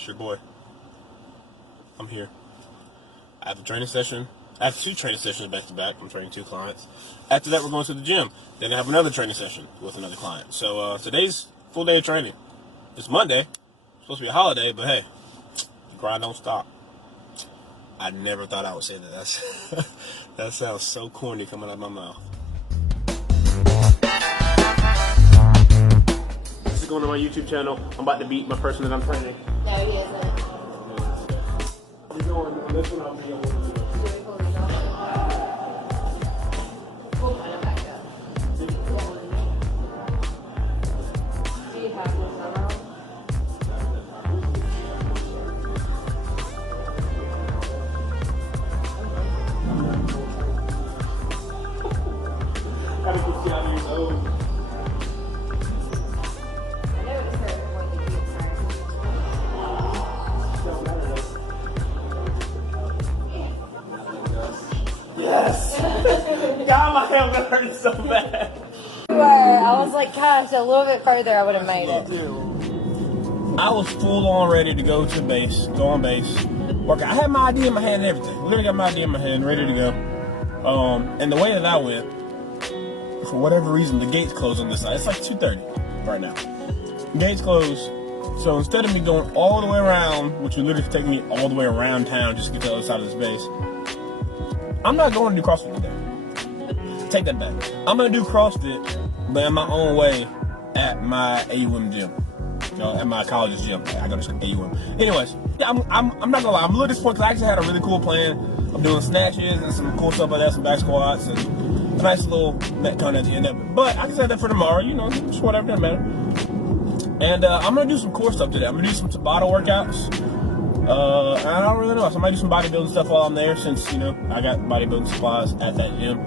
It's your boy. I'm here. I have a training session. I have 2 training sessions back to back. I'm training 2 clients. After that, we're going to the gym. Then I have another training session with another client. So today's full day of training. It's Monday. It's supposed to be a holiday, but hey, the grind don't stop. I never thought I would say that. That sounds so corny coming out of my mouth. This is going on my YouTube channel. I'm about to beat my person that I'm training. No, he isn't. He's going on this one. I'll be on this one. We'll put him back up. Do you have one around? Gotta get you out of your zone. I know it's hurt when you do it. Yes! God, my hand was hurting so bad. I was like, gosh, a little bit further, I would have made it. I was full on ready to go to base, go on base. Work. I had my idea in my hand and everything. Literally got my idea in my hand, ready to go. And the way that I went, for whatever reason, the gates closed on this side. It's like 2:30 right now. Gates closed. So instead of me going all the way around, which would literally take me all the way around town just to get to the other side of this base, I'm not going to do CrossFit today. Take that back. I'm going to do CrossFit, but in my own way at my AUM gym. You know, at my college's gym. I go to AUM. Anyways, yeah, I'm not going to lie. I'm a little disappointed because I actually had a really cool plan. I'm doing snatches and some cool stuff like that, some back squats and a nice little metcon at the end of it. But I can say that for tomorrow, you know, just whatever, doesn't matter. And I'm going to do some core stuff today. I'm going to do some Tabata workouts. I don't really know. So I might do some bodybuilding stuff while I'm there since, you know, I got bodybuilding supplies at that gym.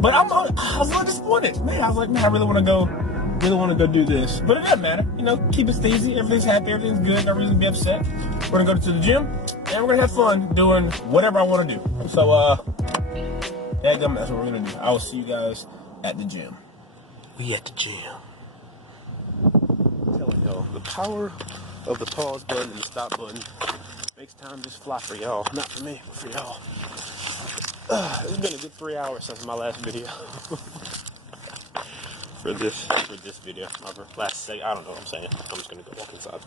But I was a little disappointed. Man, I was like, man, I really want to go do this. But it doesn't matter. You know, keep it easy. Everything's happy. Everything's good. No reason to be upset. We're going to go to the gym and we're going to have fun doing whatever I want to do. So, that's what we're going to do. I will see you guys at the gym. We at the gym. I'm telling y'all, the power of the pause button and the stop button makes time just fly for y'all. Not for me, but for y'all. It's been a good 3 hours since my last video. for this video. My last segment. I don't know what I'm saying. I'm just gonna go walk inside.